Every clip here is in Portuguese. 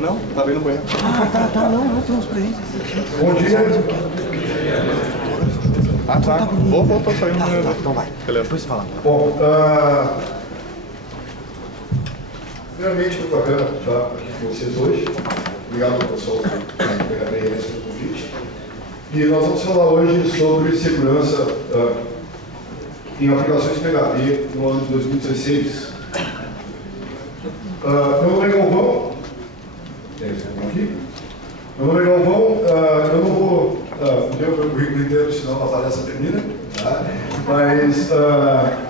Não, tá bem no banheiro. Tá, não, tem uns presentes. Bom dia. Ah, tá. Tô saindo. Tá, então vai. Beleza. Depois fala. Bom, primeiramente, muito bacana estar aqui com vocês hoje. Obrigado ao pessoal do PHPRS pelo convite. E nós vamos falar hoje sobre segurança em aplicações PHP no ano de 2016. Meu nome é Galvão. Aqui. Meu nome é Galvão. Eu não vou ler o meu currículo inteiro, senão a palestra termina. Tá? Mas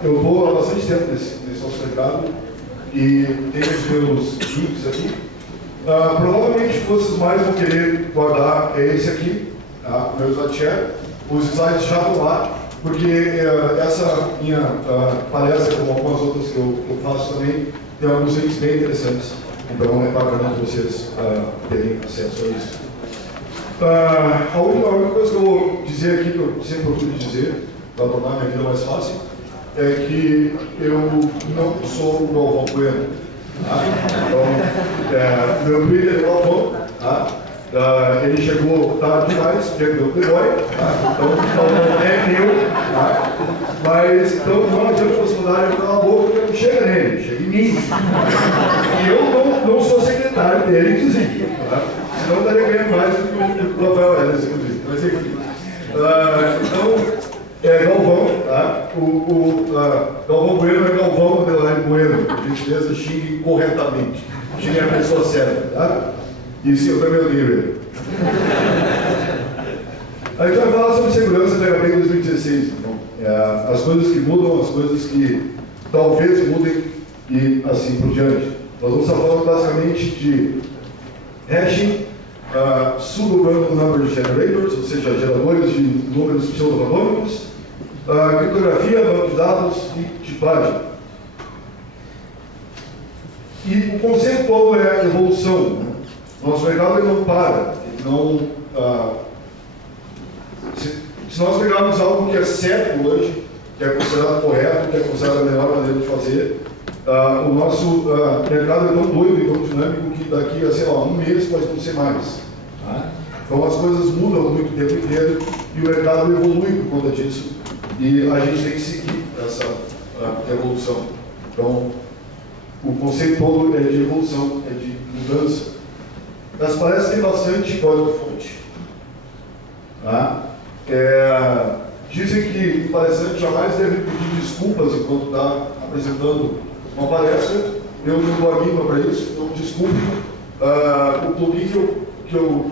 eu estou há bastante tempo nesse nosso mercado e tenho os meus links aqui. Provavelmente vocês mais vão querer guardar esse aqui, tá? Meu slide share. Os slides já estão lá, porque essa minha palestra, como algumas outras que eu faço também, tem alguns links bem interessantes. Então é bacana vocês terem acesso a isso. A única coisa que eu vou dizer aqui, que eu sempre procuro dizer, para tornar minha vida mais fácil, é que eu não sou o Galvão Bueno. Tá? Então, meu Twitter é Galvão. Tá? Ele chegou tarde demais, perdeu o Playboy. Tá? Então, não é meu. Tá? Mas, então, não adianta vocês mudarem pela boca, porque não chega nele, chega em mim. E eu não sou secretário dele, inclusive. Tá? Senão eu estaria ganhando mais do que o Rafael Ellis, inclusive. Mas enfim. Então, Galvão, tá? Galvão Bueno é Galvão underline Bueno. Por gentileza, xingue corretamente. Xingue a pessoa certa, tá? E sim, eu também odeio ele. A gente vai falar sobre segurança PHP em 2016. Então, as coisas que mudam, as coisas que talvez mudem e assim por diante. Nós vamos estar falando basicamente de hashing, pseudo-random number generators, ou seja, geradores de números pseudo-randomicos, criptografia, banco de dados e tipagem. E o conceito todo é evolução. Né? Nosso mercado ele não para, ele não... se nós pegarmos algo que é certo hoje, que é considerado correto, que é considerado a melhor maneira de fazer, o nosso mercado é tão doido e tão dinâmico que daqui a, sei lá, um mês pode não ser mais. Tá? Então as coisas mudam muito o tempo inteiro e o mercado evolui por conta disso. E a gente tem que seguir essa evolução. Então, o conceito todo é de evolução, é de mudança. Nas palestras tem bastante código-fonte. Tá? Dizem que o palestrante jamais deve pedir desculpas enquanto está apresentando uma palestra. Eu não dou a mínima para isso, então desculpe. O plugin que eu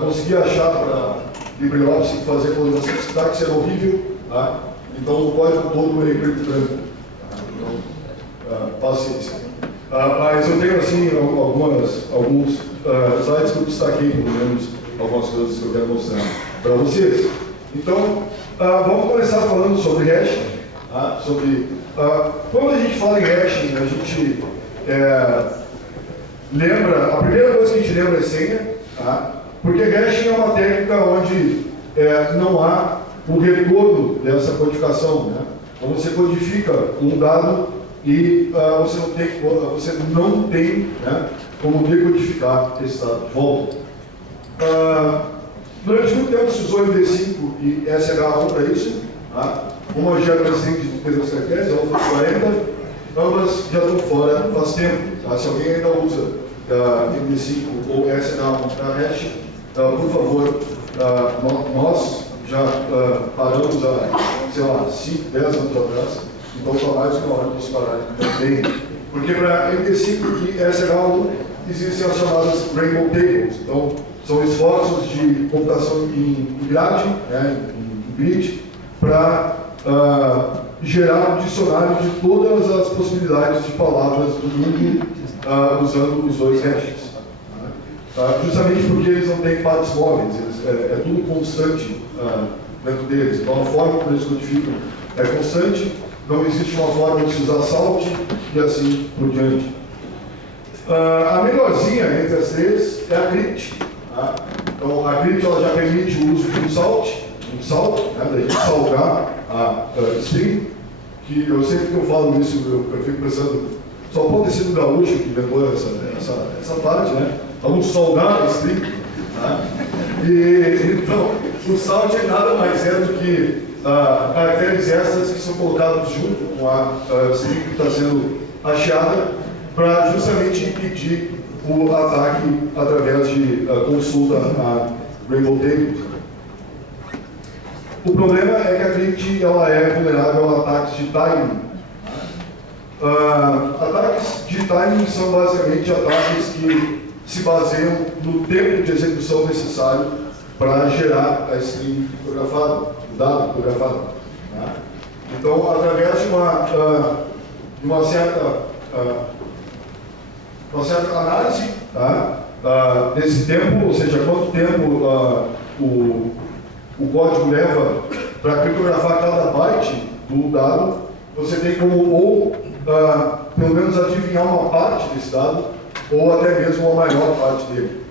consegui achar para LibreOffice fazer atualização de sintaxe era horrível. Tá? Então o código todo é em preto e branco. Então, paciência. Mas eu tenho assim alguns slides que eu destaquei, pelo menos, algumas coisas que eu quero mostrar para vocês. Então, vamos começar falando sobre hashing. Tá? Quando a gente fala em hashing, a gente lembra, a primeira coisa que a gente lembra é senha, tá? Porque hashing é uma técnica onde não há o retorno dessa codificação. Né? Então você codifica um dado e você não tem né, como decodificar esse dado de volta. Durante muito tempo se usou MD5 e SH1 para isso. Tá? Uma já é presente de 32 caracteres, a outra 40. Ambas já estão fora faz tempo. Tá? Se alguém ainda usa MD5 ou SH1 para hash, por favor, nós já paramos há, sei lá, 5, 10 anos atrás, então está mais do que uma hora de nos parar também. Porque para MD5 e SH1 existem as chamadas Rainbow Tables. Então, são esforços de computação em grade, né, em grid, para gerar um dicionário de todas as possibilidades de palavras do mundo usando os dois hashes. Justamente porque eles não têm partes móveis, é tudo constante dentro deles. Então a forma como eles codificam é constante, não existe uma forma de se usar salt e assim por diante. A melhorzinha entre as três é a crypt. Tá? Então a crypt ela já permite o uso de um salt, né, da gente salgar a string, que eu sempre que eu falo isso, eu fico pensando, só pode ter sido o gaúcho que inventou essa parte, né? Vamos soldar a string, tá? E então, o salt é nada mais é do que caracteres extras que são colocados junto com a string que está sendo hasteada para justamente impedir o ataque através de consulta a Rainbow Tables. O problema é que a crypt ela é vulnerável a ataques de timing. Ataques de timing são basicamente ataques que se baseiam no tempo de execução necessário para gerar a string criptografada, o dado criptografado. Tá? Então, através de uma certa análise, tá? Desse tempo, ou seja, quanto tempo o código leva para criptografar cada byte do dado, você tem como pelo menos adivinhar uma parte desse dado, ou até mesmo a maior parte dele.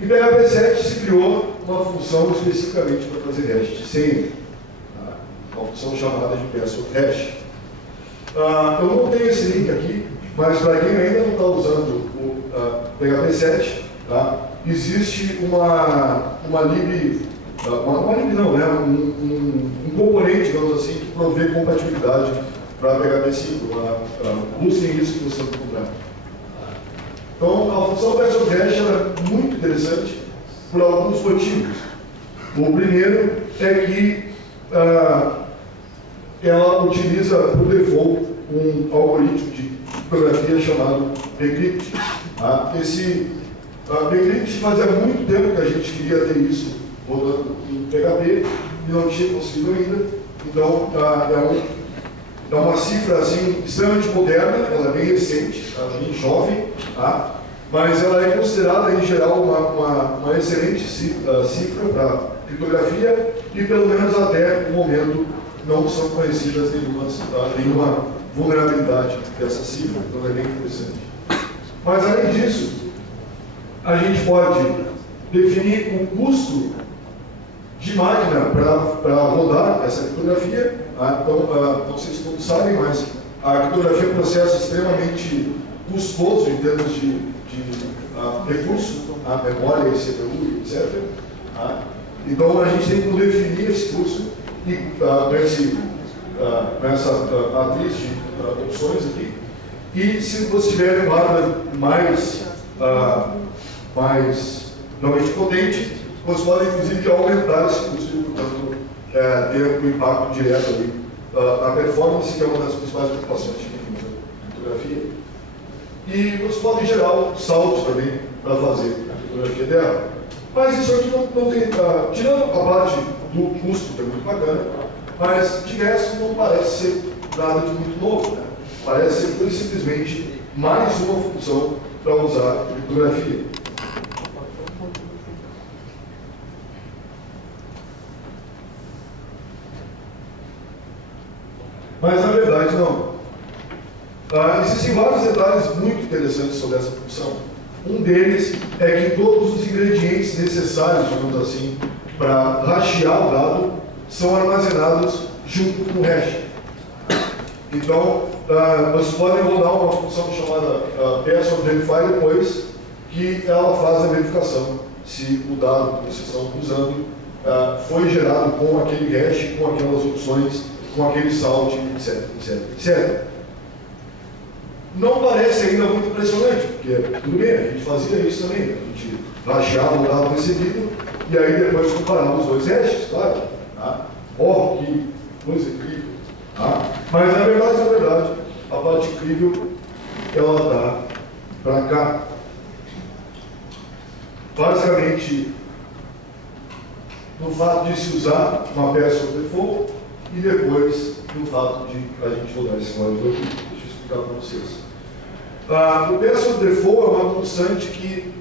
Em PHP 7 se criou uma função especificamente para fazer hash de senha, uma função chamada de password hash. Eu não tenho esse link aqui, mas para quem ainda não está usando o PHP 7, tá? Existe uma lib não, né? um componente, digamos assim, que provê compatibilidade para PHP 5. Busquem isso que você encontrar. Então, a função password hash é muito interessante por alguns motivos. O primeiro é que ela utiliza, por default, um algoritmo de criptografia chamado bcrypt. Esse bcrypt fazia muito tempo que a gente queria ter isso rodando em PHP e não tinha conseguido ainda. Então, é uma cifra assim, extremamente moderna, ela é bem recente, ela é bem jovem, tá? Mas ela é considerada, em geral, uma excelente cifra para criptografia e, pelo menos até o momento, não são conhecidas nenhuma vulnerabilidade dessa cifra, então é bem interessante. Mas, além disso, a gente pode definir o custo de máquina para rodar essa criptografia. Então, não sei se todos sabem, mas a criptografia é um processo extremamente custoso em termos de recursos, memória, CPU, etc. Então, a gente tem que definir esse custo e nessa matriz de opções aqui. E se você tiver um hardware mais realmente potente, você pode, inclusive, aumentar esse custo e, portanto, ter um impacto direto ali na performance, que é uma das principais preocupações de quem usa criptografia. E você pode gerar saltos também para fazer a criptografia dela. Mas isso aqui não tem, tirando a parte do custo, que é muito bacana, mas de resto não parece ser nada de muito novo, né? Parece ser pura e simplesmente mais uma função para usar a criptografia. Mas na verdade não. Existem vários detalhes muito interessantes sobre essa função. Um deles é que todos os ingredientes necessários, digamos assim, para hastear o dado são armazenados junto com o hash. Então, vocês podem rodar uma função chamada password verify depois, que ela faz a verificação se o dado que vocês estão usando foi gerado com aquele hash, com aquelas opções, com aquele salt, etc, etc, etc. Não parece ainda muito impressionante, porque tudo bem, a gente fazia isso também, a gente hasteava o dado recebido e aí depois comparava os dois hashes, claro. Que coisa incrível. Mas na verdade, a parte incrível ela está para cá. Basicamente, no fato de se usar uma peça por default e depois no fato de a gente rodar esse código aqui. Deixa eu explicar para vocês. O password default é uma constante que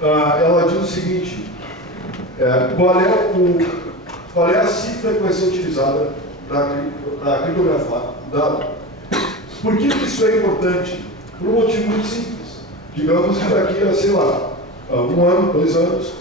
ela diz o seguinte: qual é a cifra que vai ser utilizada para criptografar o dado? Por que isso é importante? Por um motivo muito simples. Digamos que daqui a, sei lá, 1 ano, 2 anos,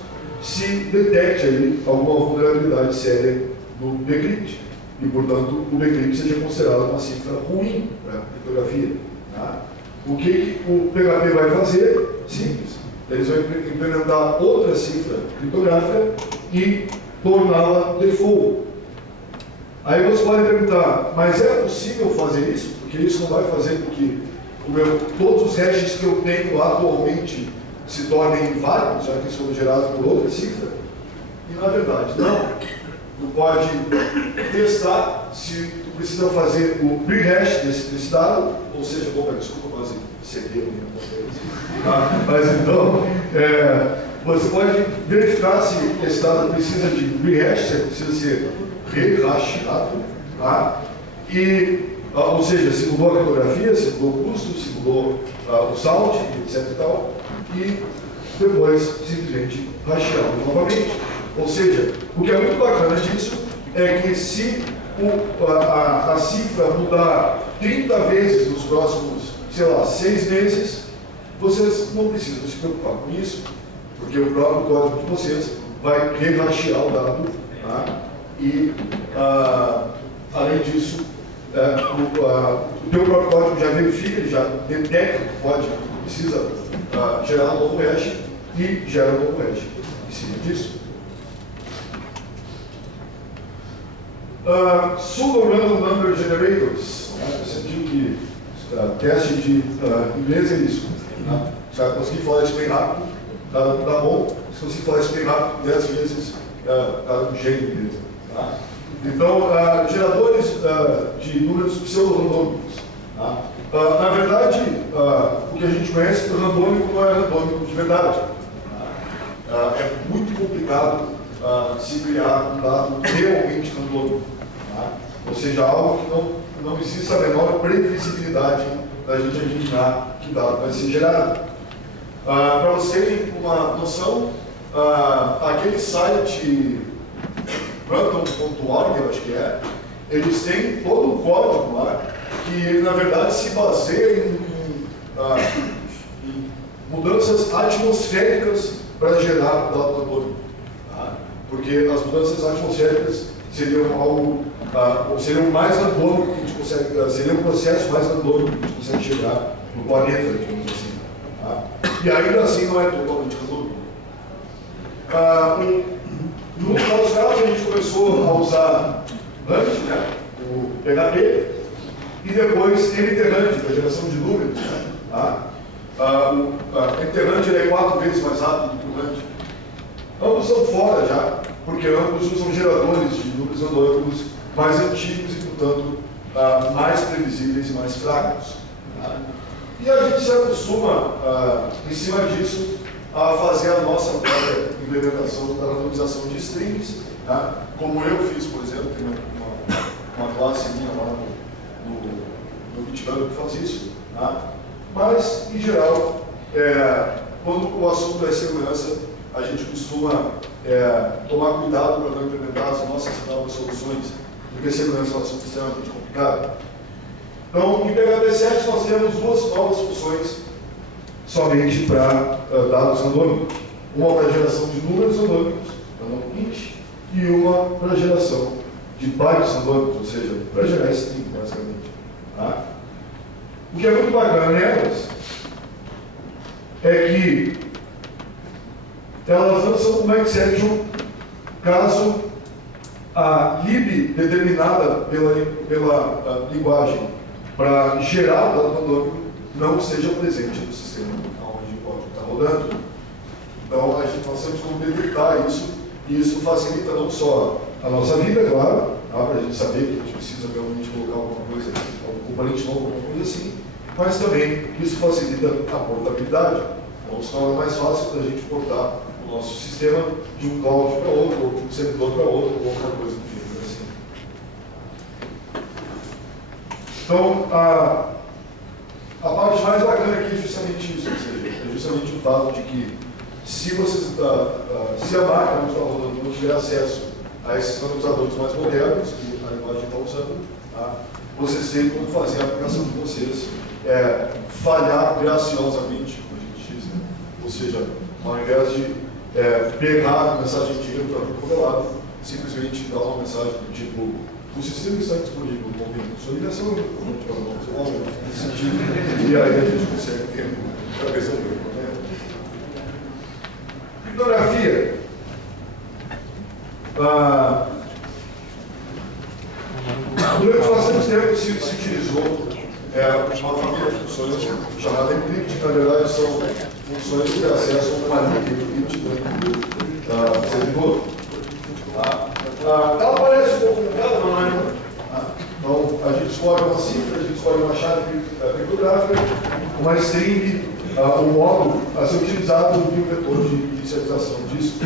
se detecte aí alguma vulnerabilidade séria no bcrypt. e, portanto, o bcrypt seja considerado uma cifra ruim para criptografia. Tá? O que o PHP vai fazer? Simples. Eles vão implementar outra cifra criptográfica e torná-la default. Aí você pode perguntar, mas é possível fazer isso? Porque isso não vai fazer com que todos os hashes que eu tenho atualmente se tornem inválidos, já que eles foram gerados por outra cifra? E na verdade, não. Tu pode testar se tu precisa fazer o pre-hash desse dado, ou seja, desculpa, quase cedeu, tá? Mas então, você pode verificar se esse dado precisa de pre-hash, se precisa ser re-hashado, tá? Ou seja, se mudou a criptografia, se mudou o custo, se mudou o salt, etc e tal, e depois simplesmente hasheá-lo novamente. Ou seja, o que é muito bacana disso é que se a cifra mudar 30 vezes nos próximos, sei lá, 6 meses, vocês não precisam se preocupar com isso, porque o próprio código de vocês vai re-hashear o dado, tá? E, além disso, o teu próprio código já verifica, ele já detecta que o código precisa gerar um novo hash e gera um novo hash em cima disso. Pseudo-random number generators. Você viu que teste de inglês é isso. Você vai conseguir falar isso bem rápido, tá bom. Se você falar isso bem rápido 10 vezes, tá um gênio mesmo. Tá? Então, geradores de números pseudo-randômicos. Tá? Na verdade, o que a gente conhece por randômico não é randômico de verdade. Tá? É muito complicado se criar um dado realmente randômico. Tá? Ou seja, algo que não existe a menor previsibilidade da gente adivinhar que dado vai ser gerado. Para vocês terem uma noção, aquele site random.org, eu acho que eles têm todo um código lá que, na verdade, se baseia em mudanças atmosféricas para gerar dado randômico. Tá? Porque as mudanças atmosféricas seriam algo, seriam mais randômico que a gente consegue, seria um processo mais randômico que a gente consegue chegar no planeta, digamos assim. Tá? E ainda assim não é totalmente randômico. No nosso caso, a gente começou a usar Rand, né, o PHP, e depois NTRand, para geração de números. Né, tá? O NTRand é 4 vezes mais rápido do que o Rand. Ambos são fora já, porque ambos usam geradores de números randômicos mais antigos e, portanto, mais previsíveis e mais fracos. Tá? E a gente se acostuma, em cima disso, a fazer a nossa própria implementação da randomização de strings, tá? Como eu fiz, por exemplo, tem uma classe minha lá no GitHub que faz isso. Tá? Mas, em geral, quando o assunto é segurança, a gente costuma tomar cuidado para não implementar as nossas novas soluções, porque segurança é um assunto extremamente complicado. Então, em PHP 7 nós temos 2 novas funções somente para dados randômicos. Uma para geração de números randômicos, para int, e uma para geração de bytes randômicos, ou seja, para gerar string, basicamente. Tá? O que é muito bacana nelas é que elas lançam uma exception caso a lib determinada pela linguagem para gerar o dado randômico não seja presente no sistema onde o código está rodando. Então, nós temos como detectar isso, e isso facilita não só a nossa vida, claro, tá, para a gente saber que a gente precisa realmente colocar alguma coisa, algum componente novo, alguma coisa assim, mas também isso facilita a portabilidade. Então, se torna mais fácil para a gente portar o nosso sistema de um cloud para outro, ou de um servidor para outro, ou alguma coisa do tipo assim. Então, a parte mais bacana aqui é justamente isso, ou seja, é justamente o fato de que se a máquina que está rodando não tiver acesso a esses randomizadores mais modernos que a linguagem está usando, tá, vocês têm como fazer a aplicação de vocês falhar graciosamente, como a gente diz, né? Ou seja, ao invés de pegar a mensagem antiga para o revelado, simplesmente dar uma mensagem do tipo o sistema está disponível no momento de consolidação, nesse sentido, e aí a gente consegue ter a resolver o problema. Criptografia. Durante bastante tempo se utilizou uma família de funções chamada encrypt, que na verdade são funções de acesso a uma linha de encrypt do servidor. Ela parece um pouco complicada, mas não é muito. Então, a gente escolhe uma cifra, a gente escolhe uma chave criptográfica, uma string, o módulo a ser utilizado no vetor de inicialização disso.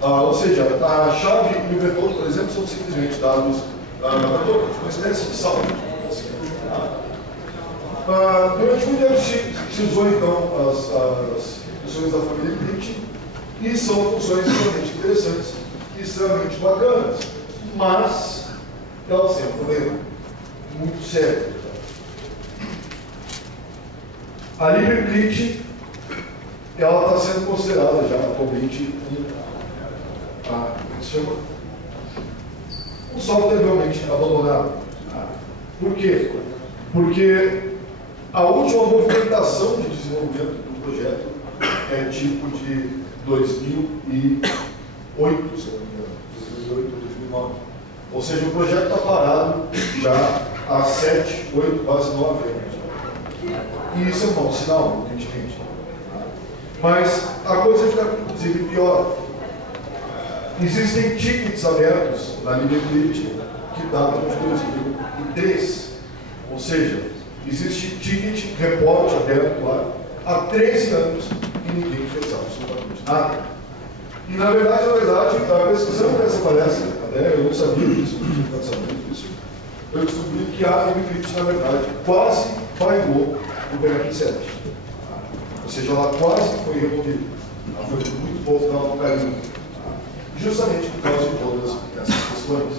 Ou seja, a chave e o vetor, por exemplo, são simplesmente dados uma espécie de saldo. Durante muito tempo se usou então as funções da família encrypt e são funções extremamente interessantes e extremamente bacanas, mas elas têm um problema muito sério. A LibreCrypt ela está sendo considerada já atualmente um software realmente abandonado. Por quê? Porque a última movimentação de desenvolvimento do projeto é tipo de 2008, se não me engano, 2008 ou 2009. Ou seja, o projeto está parado já há 7, 8, quase 9 anos. E isso é um mau sinal, evidentemente. Mas a coisa fica, inclusive, pior. Existem tickets abertos na LibreCrypt que datam de 2003. Ou seja, existe ticket, reporte aberto lá há 13 anos e ninguém fez absolutamente nada. E na verdade, pesquisando essa palestra, até eu não sabia disso, não tinha ficado sabendo disso, eu descobri que a LibreCrypt, na verdade, quase paigou o PHP 7. Ou seja, ela quase foi removida. Ela foi muito pouco da um carinho. Justamente por causa de todas essas questões.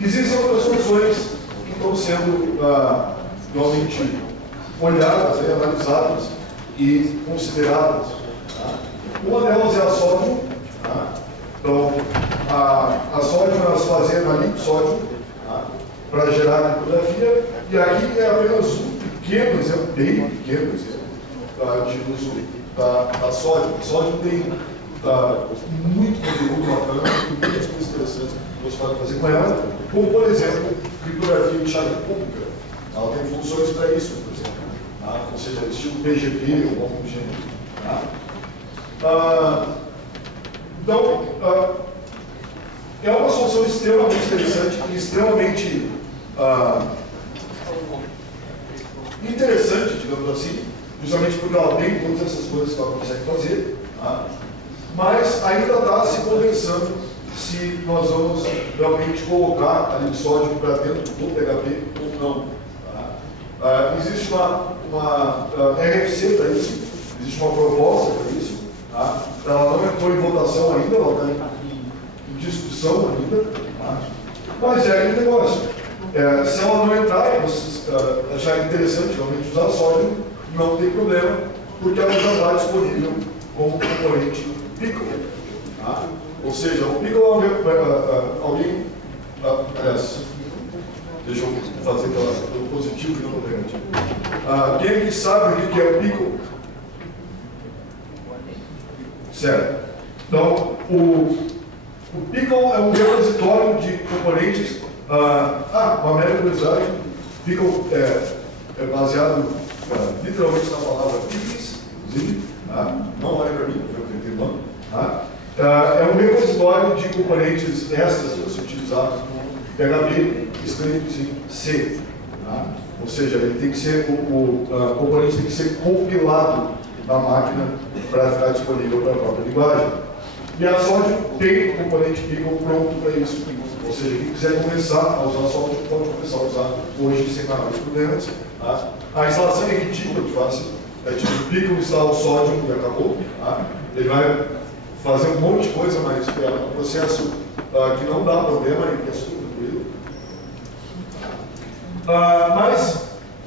Existem outras funções que estão sendo realmente olhadas, analisadas e consideradas. Uma delas é a sódio. Então, a sódio nós fazemos ali sódio para gerar criptografia, e aqui é apenas um pequeno exemplo, bem pequeno exemplo, de uso da sódio. A sódio tem muito conteúdo bacana, muitas coisas interessantes que você pode fazer com ela, como, por exemplo, criptografia de chave pública. Ela tem funções para isso, por exemplo. Ou seja, estilo PGP ou algo do gênero. Então, é uma solução extremamente interessante e extremamente interessante, digamos assim, justamente porque ela tem todas essas coisas que ela consegue fazer, mas ainda está se conversando se nós vamos realmente colocar a LibSódio para dentro do PHP ou não. Existe uma RFC para isso, existe uma proposta para isso. Ela não entrou em votação ainda, ela está em discussão ainda. Mas é aquele negócio. Se ela não entrar e vocês acharem interessante realmente usar sódio, não tem problema, porque ela já está disponível como componente Pickle. Ou seja, o Pickle é alguém. Aliás, deixa eu fazer pelo positivo e não pelo negativo. Quem é que sabe o que é o Pickle? Certo. Então, o Pickle é um repositório de componentes. Uma mera curiosidade: Pickle é baseado literalmente na palavra pickles, inclusive. Não é para mim, foi o que eu nome. É um repositório de componentes extras para ser utilizado no PHP escritos em C. Ou seja, ele tem que ser, o componente tem que ser compilado na máquina para ficar disponível para a própria linguagem. E a Sódio tem o componente Pickle pronto para isso. Ou seja, quem quiser começar a usar Sódio pode começar a usar hoje sem maiores problemas. A instalação é ridícula de fácil. É tipo, Pickle instala o Sódio e acabou. Ele vai fazer um monte de coisa, mas é um processo que não dá problema e que é super tranquilo. Mas,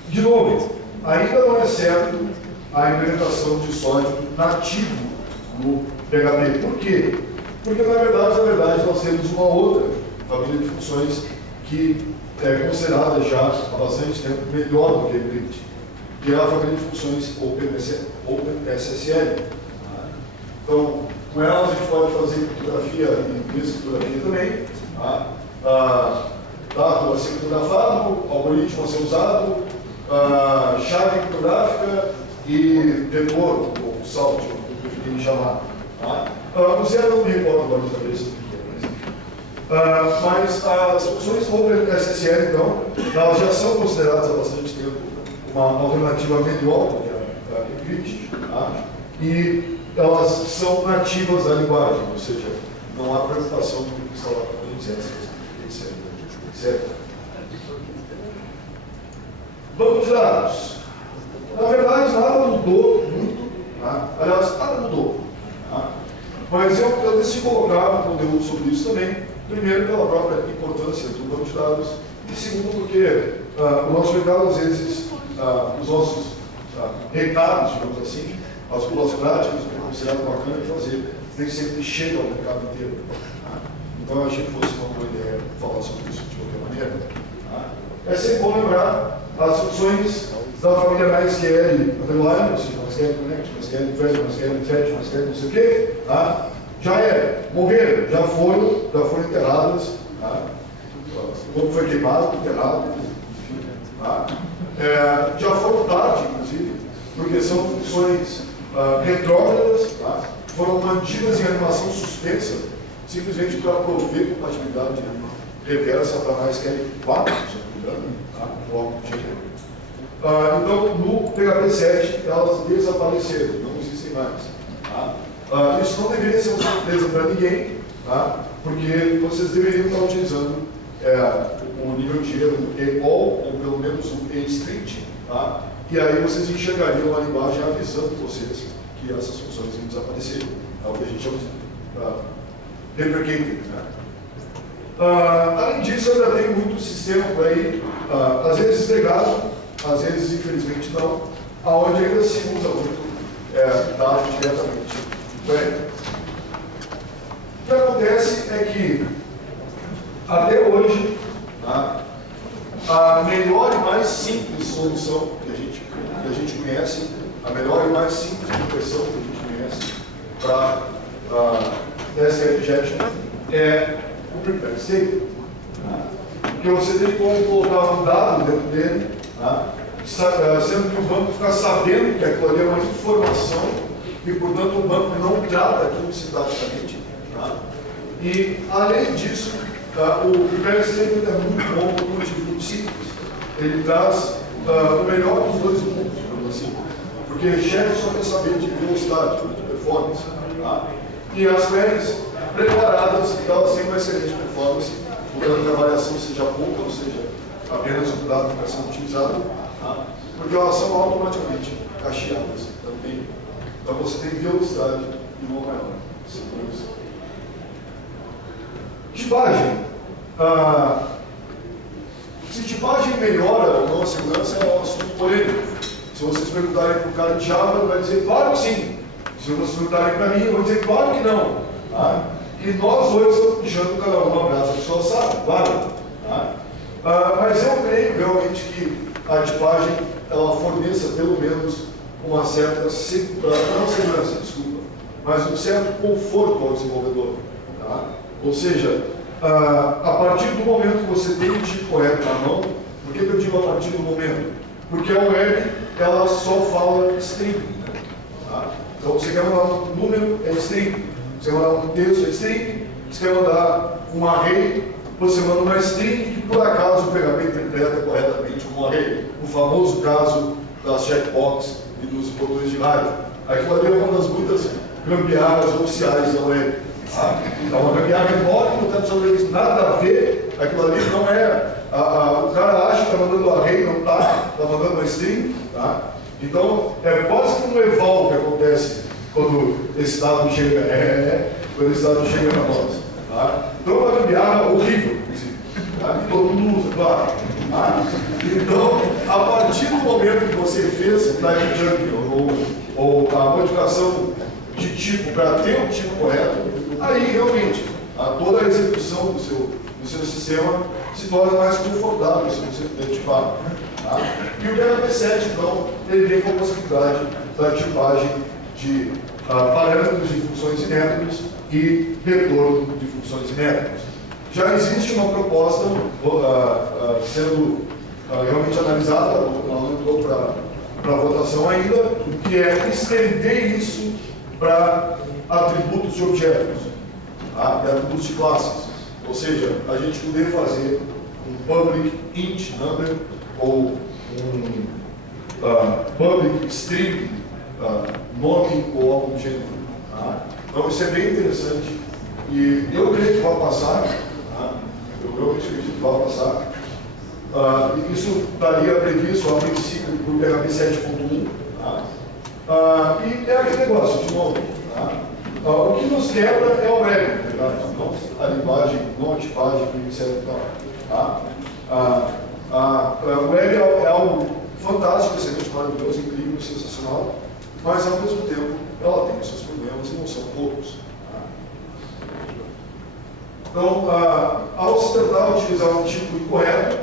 de novo, ainda não é certo a implementação de sódio nativo no PHP. Por quê? Porque, na verdade, nós temos uma outra família de funções que é considerada já há bastante tempo melhor do que Eclipse, que é a família de funções OpenSSL. Então, com elas a gente pode fazer criptografia e descriptografia também. Dado a ser criptografado, algoritmo a ser usado, chave criptográfica e vetor, ou salt, como preferirem chamar. O zero não me recordo agora de cabeça. Mas as funções OpenSSL, então, elas já são consideradas há bastante tempo uma alternativa melhor do que a Eclipse, e elas são nativas da linguagem, ou seja, não há preocupação de instalar componentes extras, etc. Banco de dados. Na verdade, nada mudou muito, aliás, nada mudou. Mas eu decidi colocar um conteúdo sobre isso também, primeiro pela própria importância do banco de dados, e segundo porque o nosso mercado, às vezes, os nossos recados, digamos assim, as boas práticas, o que é considerado bacana de fazer, nem sempre chega ao mercado inteiro. Então eu achei que fosse uma boa ideia falar sobre isso de qualquer maneira. É sempre bom lembrar as funções da família MySQL underline, ou seja, MySQL Connect, MySQL Thread, MySQL Fetch, MySQL não sei o quê, já morreram, já foram enterradas, como foi queimado, enterrado, enfim, já foram tarde, inclusive, porque são funções retrógradas, foram mantidas em animação suspensa, simplesmente para prover compatibilidade reversa para MySQL 4, se não me engano, ou algo do tipo. Então, no PHP 7, elas desapareceram, não existem mais. Isso não deveria ser uma surpresa para ninguém, porque vocês deveriam estar utilizando o nível de erro do EALL, ou pelo menos o EStreet, e aí vocês enxergariam a linguagem avisando vocês que essas funções iam desaparecer. É o que a gente chama de deprecating. Além disso, ainda tem muito sistema por aí, às vezes legado, às vezes, infelizmente, não, aonde ainda se usa muito dados diretamente. Bem, o que acontece é que, até hoje, a melhor e mais simples solução que a gente conhece, a melhor e mais simples proteção que a gente conhece para SQL injection é o prepare state. Porque você tem como colocar um dado dentro dele, sendo que o banco fica sabendo que aquilo ali é uma informação e, portanto, o banco não trata aquilo sintaticamente. E, além disso, o prepare statement é muito bom por um motivo muito simples. Ele traz o melhor dos dois mundos, digamos assim. Porque chefe só quer saber de velocidade, de performance. E as queries preparadas, elas têm uma excelente performance, portanto que a variação seja pouca, ou seja, apenas o dado que está sendo utilizado, porque elas são automaticamente cacheadas também. Então você tem velocidade e uma maior segurança. Tipagem. Se tipagem melhora ou não a segurança é um assunto polêmico. Se vocês perguntarem para o cara de Java, ele vai dizer claro que sim. Se vocês perguntarem para mim, eu vou dizer claro que não. E nós dois estamos puxando cada um abraço, a pessoa sabe, claro. Mas eu creio realmente que a tipagem ela forneça pelo menos uma certa não segurança, desculpa, mas um certo conforto ao desenvolvedor. Ou seja, a partir do momento que você tem o tipo correto na mão, por que eu digo a partir do momento? Porque a web ela só fala string. Então você quer mandar um número, é string. Você quer mandar um texto, é string. Você quer mandar um array, você manda uma string que por acaso o PHP interpreta corretamente como array. O famoso caso das checkbox e dos botões de rádio. Aquilo ali é uma das muitas gambiarras oficiais da web. É uma gambiarra enorme, não está precisando nada a ver. Aquilo ali não é. O cara acha que está mandando array, não está mandando uma string. Então, é quase que um eval que acontece quando esse dado chega, quando esse dado chega para nós. Então, é uma gambiarra horrível, inclusive. E todo mundo usa, claro. Então, a partir do momento que você fez o type jumping ou a modificação de tipo para ter o tipo correto, aí realmente toda a execução do o seu sistema se torna mais confortável se você puder tipar. Tá? E o PHP 7, então, ele vem com a possibilidade da tipagem de parâmetros de funções e métodos e retorno de funções e métodos. Já existe uma proposta sendo realmente analisada, não entrou para votação ainda, que é estender isso para atributos de objetos, tá? E atributos de classes. Ou seja, a gente poder fazer um public int number ou um public string nome ou algo do gênero. Tá? Então isso é bem interessante e eu creio que vai passar. Tá? Eu realmente acredito que vai passar. Isso estaria previsto a princípio para o PHP 7.1. Tá? E é aquele negócio, de novo. Tá? O que nos quebra é o web, não a linguagem, não a tipagem, etc. Tá? O web é algo fantástico, excelente, maravilhoso, incrível, sensacional, mas ao mesmo tempo ela tem os seus problemas e não são poucos. Tá? Então, ao se tentar utilizar um tipo incorreto,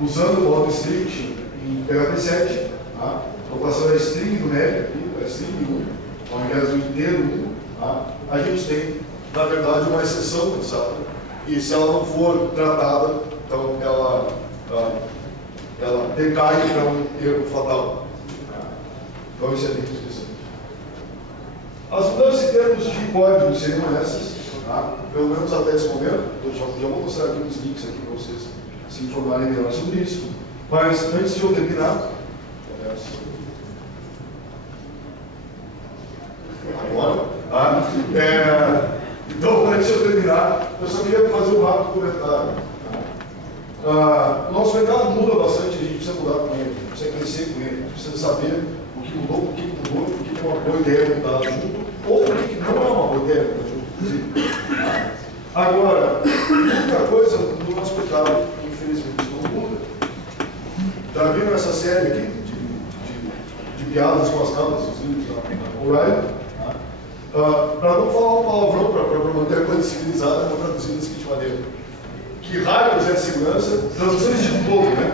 usando o modo strict em PHP 7, tá? Estou passando a string do web aqui, a string 1, ao invés do inteiro 1, tá? A gente tem, na verdade, uma exceção pensada, e se ela não for tratada, então ela decai para um erro fatal. Então isso é bem interessante. As mudanças em termos de código seriam essas, tá? Pelo menos até esse momento. Eu já vou mostrar aqui uns links aqui para vocês se informarem melhor sobre isso. Mas antes de eu terminar, agora, tá? Então, antes de eu terminar, eu só queria fazer um rápido comentário. O nosso mercado muda bastante, a gente precisa mudar com ele, precisa crescer com ele, a gente precisa saber o que mudou, por que mudou, por que é uma boa ideia mudar junto, ou por que não é uma boa ideia mudar junto. Agora, muita coisa no nosso mercado, infelizmente, não muda. Já viram essa série aqui de piadas com as camas dos livros da O'Reilly? Para não falar um palavrão, para manter a coisa civilizada, eu vou traduzir da seguinte maneira. Que raios é segurança? Tradução de todo, né?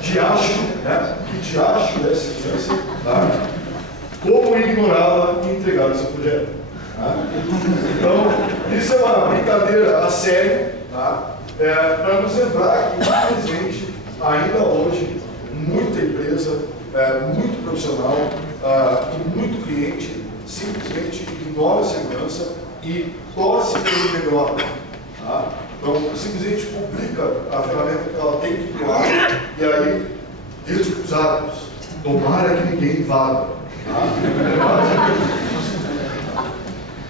Diacho, né? Que diacho é segurança? Tá? Como ignorá-la e entregar o seu projeto? Tá? Então, isso é uma brincadeira a sério, tá? Para nos lembrar que, infelizmente, ainda hoje, muita empresa, muito profissional e muito cliente simplesmente ignora a segurança e torce pelo melhor. Tá? Então, simplesmente publica a ferramenta que ela tem que criar e aí, desde os usados, tomara que ninguém invada. Tá?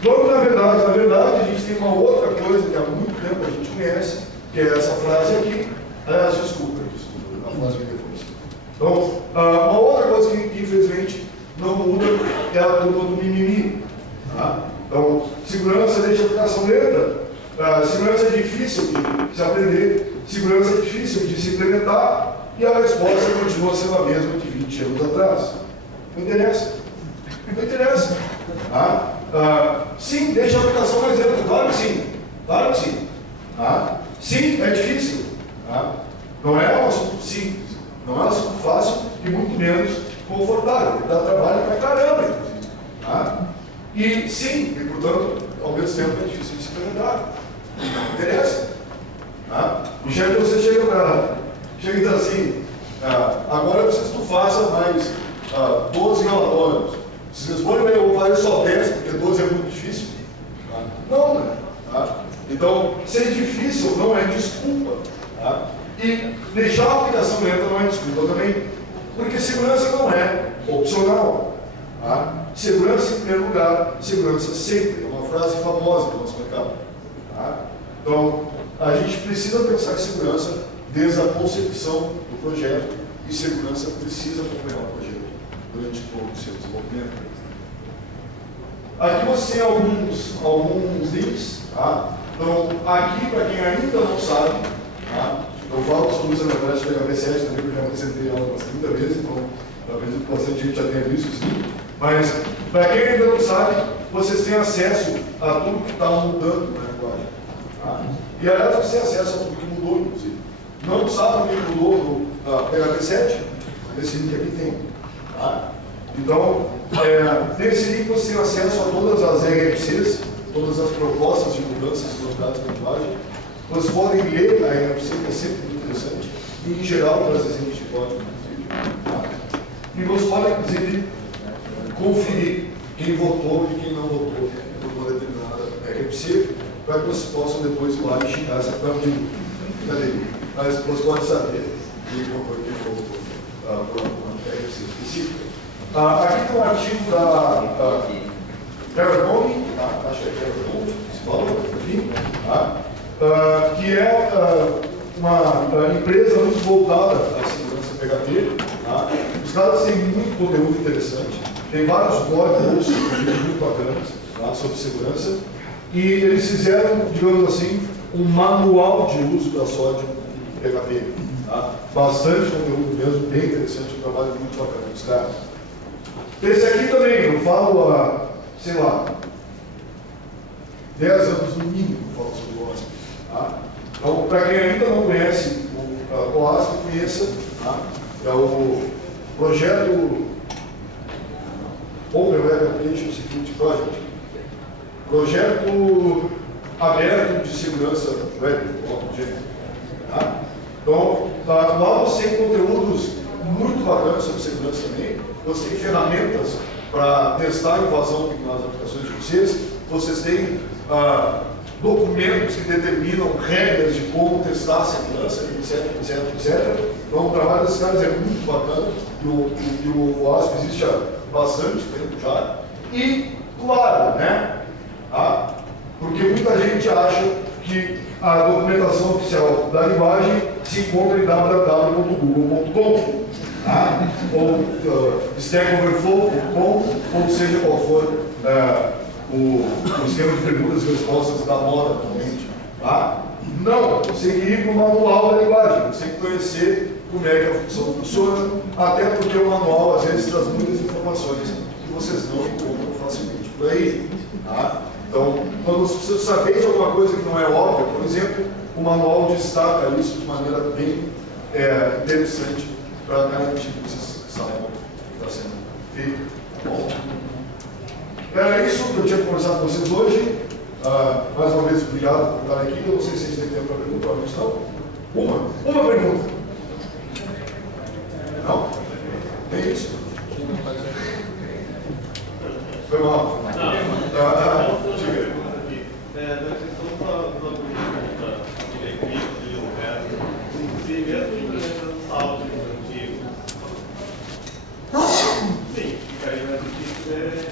Então, na verdade, a gente tem uma outra coisa que há muito tempo a gente conhece, que é essa frase aqui. Desculpa, a frase me depois. Então, uma outra coisa que infelizmente não muda é a turma do mimimi. Tá? Então, segurança deixa a aplicação lenta. Segurança é difícil de se aprender, segurança é difícil de se implementar e a resposta continua sendo a mesma de 20 anos atrás. Não interessa. Não interessa. Sim, deixa a aplicação mais lenta. Claro que sim. Claro que sim. Sim, é difícil. Não é um assunto simples. Não é um assunto fácil e muito menos confortável. Dá trabalho pra caramba, inclusive. E sim, e portanto, ao mesmo tempo é difícil de se implementar. Não interessa. O chefe você chega e diz assim, agora eu preciso que tu faça mais 12 relatórios. Vocês respondem, eu vou fazer só 10, porque 12 é muito difícil. Não, né? Então, ser difícil não é desculpa. E deixar a aplicação lenta não é desculpa também, porque segurança não é opcional. Segurança em primeiro lugar, segurança sempre. É uma frase famosa do nosso mercado. Então, a gente precisa pensar em segurança desde a concepção do projeto e segurança precisa acompanhar o projeto durante todo o seu desenvolvimento. Aqui você tem alguns links. Então, aqui, para quem ainda não sabe, eu falo sobre os anatórios de PHP 7 também, porque eu já apresentei ela umas 30 vezes, então eu acredito que bastante gente já tenha visto isso. Mas, para quem ainda não sabe, vocês têm acesso a tudo que está mudando na linguagem. E aliás, você tem acesso a tudo que não sabe o que pulou no PHP 7, nesse link aqui tem. Tá? Então, nesse link você tem acesso a todas as RFCs, todas as propostas de mudanças e novidades da linguagem. Vocês podem ler a RFC, que é sempre muito interessante, e em geral traz exemplos de código. Tá? E vocês podem, inclusive, conferir quem votou e quem não votou por uma determinada RFC, para que vocês possam depois ir lá e xingar essa cadê? Mas vocês podem saber quem votou e quem não votou por uma RFC específica. Aqui tem um artigo da Terracomi, acho que é Terracomi, aqui, que é uma empresa muito voltada à segurança PHP. Os caras têm muito conteúdo interessante, tem vários blogs muito bacanas sobre segurança, e eles fizeram, digamos assim, um manual de uso da SOD PHP. Bastante conteúdo mesmo, bem interessante, um trabalho muito bacana dos caras. Esse aqui também, eu falo há, sei lá, 10 anos no mínimo, eu falo sobre o OASP. Então, para quem ainda não conhece o OASP, conheça. É o projeto Open Web Application Security Project. Projeto aberto de segurança web, algo do gênero. Então, lá você tem conteúdos muito bacanas sobre segurança também. Você tem ferramentas para testar a invasão nas aplicações de vocês. Vocês têm documentos que determinam regras de como testar a segurança, etc. Então, o trabalho desses caras é muito bacana e o OASP existe há bastante tempo já. E, claro, né? Porque muita gente acha que a documentação oficial da linguagem se encontra em www.google.com ou stackoverflow.com, ou seja qual for o esquema de perguntas e respostas da moda atualmente. Não, você tem que ir para o manual da linguagem, você tem que conhecer como é que a função funciona, até porque o manual às vezes traz muitas informações que vocês não encontram facilmente por aí. Então, quando você precisa saber de alguma coisa que não é óbvia, por exemplo, o manual destaca isso de maneira bem interessante para garantir que vocês saibam o que está sendo feito. Bom, era isso que eu tinha conversado com vocês hoje. Mais uma vez, obrigado por estar aqui. Eu não sei se vocês têm tempo para perguntar, provavelmente não. Uma pergunta. Não? É isso? Foi mal. Diga. Da questão da política de equipe, de resto, se mesmo implementando saltos antigos, sim, ficaria mais difícil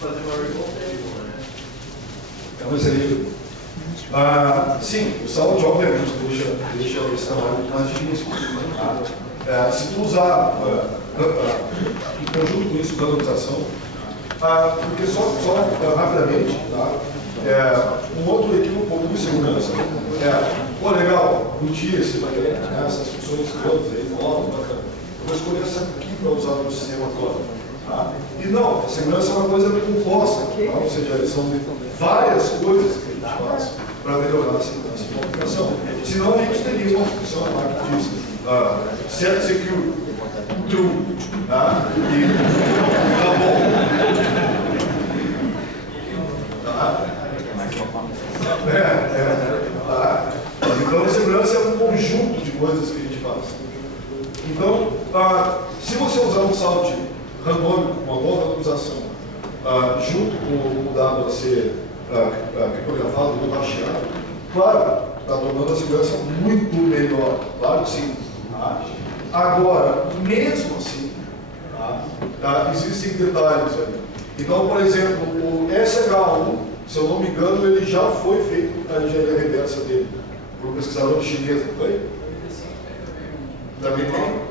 fazer uma reconciliação, né? É um excelente. Sim, o salto obviamente deixa esse trabalho mais difícil. Se tu usar em conjunto com isso, randomização, porque só rapidamente, um outro equívoco de segurança pô, legal, curti essas funções todas aí, novas, bacana. Eu vou escolher essa aqui para usar no sistema todo. E não, a segurança é uma coisa composta, ou seja, são várias coisas que a gente faz para melhorar a segurança de uma aplicação. Senão a gente teria uma função lá que diz set secure, true, e tá bom. Então a segurança é um conjunto de coisas que a gente faz. Então, se você usar um salt randômico, uma boa randomização, junto com o dado a ser criptografado ou hasteado, claro, está tornando a segurança muito melhor. Claro que sim. Agora, mesmo assim, existem detalhes ali. Então, por exemplo, o SH1, se eu não me engano, ele já foi feito a engenharia reversa dele, por um pesquisador chinês, não foi? Também tem?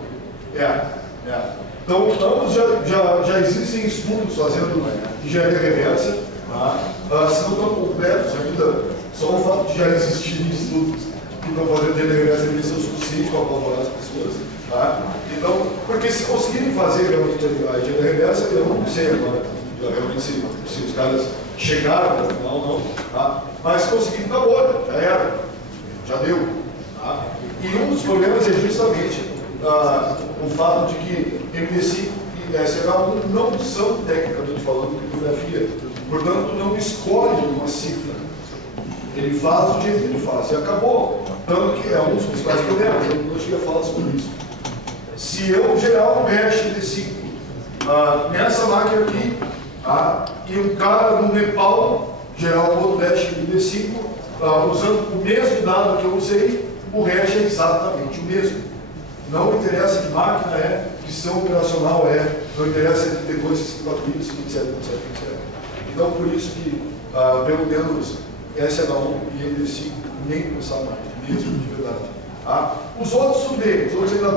Então, ambos já existem estudos fazendo engenharia reversa, se não estão completos ainda, só o fato de já existirem estudos que estão fazendo engenharia reversa deveria ser o suficiente para colaborar as pessoas. Então, porque se conseguirem fazer realmente a engenharia reversa, eu não sei agora, realmente se os caras chegaram no final, não. Mas conseguiram, acabou, já era, já deu. E um dos problemas é justamente o fato de que MD5 e SH1 não são, tecnicamente falando, criptografia. Portanto, não escolhe uma cifra. Ele faz o jeito que ele faz e acabou. Tanto que é um dos principais problemas, eu não cheguei a falar sobre isso. Se eu gerar um hash MD5 nessa máquina aqui, e um cara no Nepal gerar um outro hash MD5, usando o mesmo dado que eu usei, o hash é exatamente o mesmo. Não interessa que máquina é, que sistema operacional é, não interessa se tem 2, 64 bits, etc, etc, etc. Então, por isso que, pelo menos, SH1 e MD5 nem começar mais, mesmo de verdade. Os outros tudo bem, os outros ainda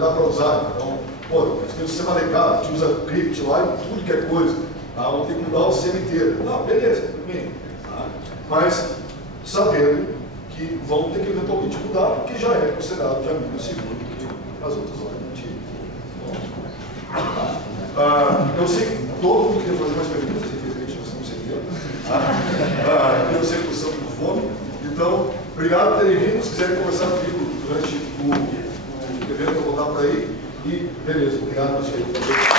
dá para usar. Então, pô, tem o sistema legado, a gente usa crypt lá e tudo que é coisa. Vamos ter que mudar o sistema inteiro. Não, beleza, tudo bem. Mas sabendo que vão ter que eventualmente mudar, porque já é considerado já menos seguro que as outras alternativas. Eu sei que todo mundo queria fazer mais perguntas, infelizmente nós estamos sem tempo. Eu sei que vocês estão com fome. Então, obrigado por terem vindo. Se quiserem conversar comigo durante o evento, eu vou voltar por aí. E beleza, obrigado a vocês.